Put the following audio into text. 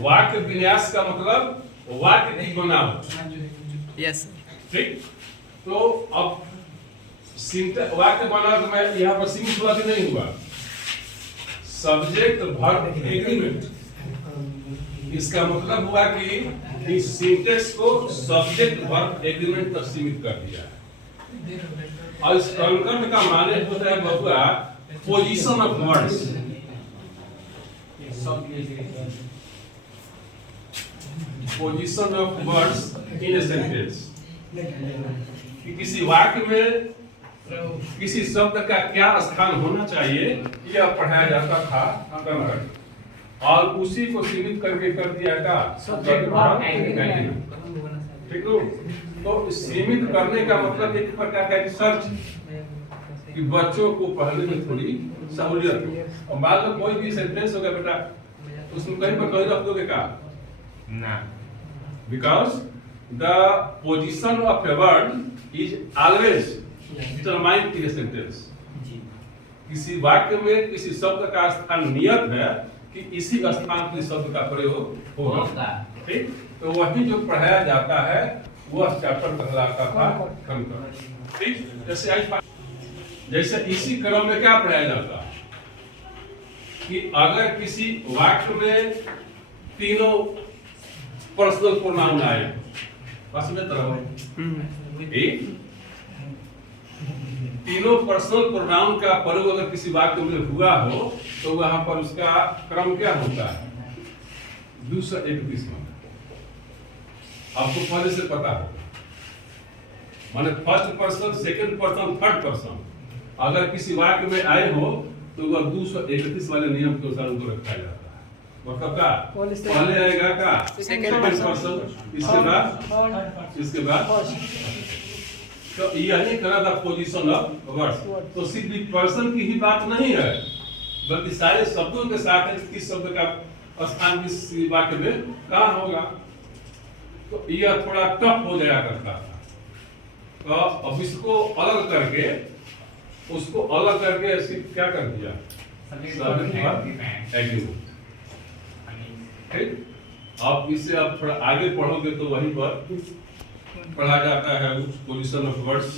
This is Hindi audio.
वाक्य विन्यास का मतलब वाक्य की बनावट। यस ठीक, तो अब वाक्य बनावट में यहाँ पर सीमित हुआ कि नहीं हुआ? सब्जेक्ट वर्ब एग्रीमेंट, इसका मतलब हुआ कि इस सिंटेक्स को सब्जेक्ट वर्ब एग्रीमेंट तक सीमित कर दिया है। और इस कंकर्ड का माने होता है बबुआ position of words. Position of words in a sentence, कि किसी वाक्य में किसी शब्द का क्या स्थान होना चाहिए यह पढ़ाया जाता था कंकर्ड, और उसी को सीमित करके कर दिया था सब्जेक्ट वर्ब एग्रीमेंट। ठीक है, तो सीमित करने का मतलब एक प्रकार का रिसर्च, कि बच्चों को पढ़ने में थोड़ी सहूलियत हो। और मान लो कोई भी सेंटेंस होगा बेटा, उसमें कहीं पर कहीं रख दोगे का ना, because the position of a word is always determined in a sentence. किसी वाक्य में किसी शब्द का स्थान नियत है कि इसी स्थान पर शब्द का प्रयोग होगा। ठीक, तो वही जो पढ़ाया जाता है वह चैप्टर कहलाता था कंकर्ड। ठीक, जैसे इसी क्रम में क्या पढ़ाया जाता है कि अगर किसी वाक्य में तीनों पर्सनल प्रोनाउन आए, बस में तीनों पर्सनल प्रोनाउन का प्रयोग अगर किसी वाक्य में हुआ हो तो वहां पर उसका क्रम क्या होता है? दूसरा एक किस्म। आपको पहले से पता हो, माने first person, second person, third person अगर किसी वाक्य में आए हो तो वह 231 वाले नियम के अनुसार उनको रखा जाता है। मतलब का पहले आएगा का सेकंड पर्सन, इसके बाद तो यही करा था पोजीशन ऑफ वर्ड्स। तो सिर्फ पर्सन की ही बात नहीं है, बल्कि सारे शब्दों के साथ किस शब्द का स्थान किस वाक्य में कहाँ होगा। तो यह थोड़ा टफ हो जाया करता था। तो अब इसको अलग करके सिर्फ क्या कर दिया, ठीक। अब इससे आप थोड़ा आगे पढ़ोगे तो वहीं पर पढ़ा जाता है पोजीशन ऑफ वर्ड्स।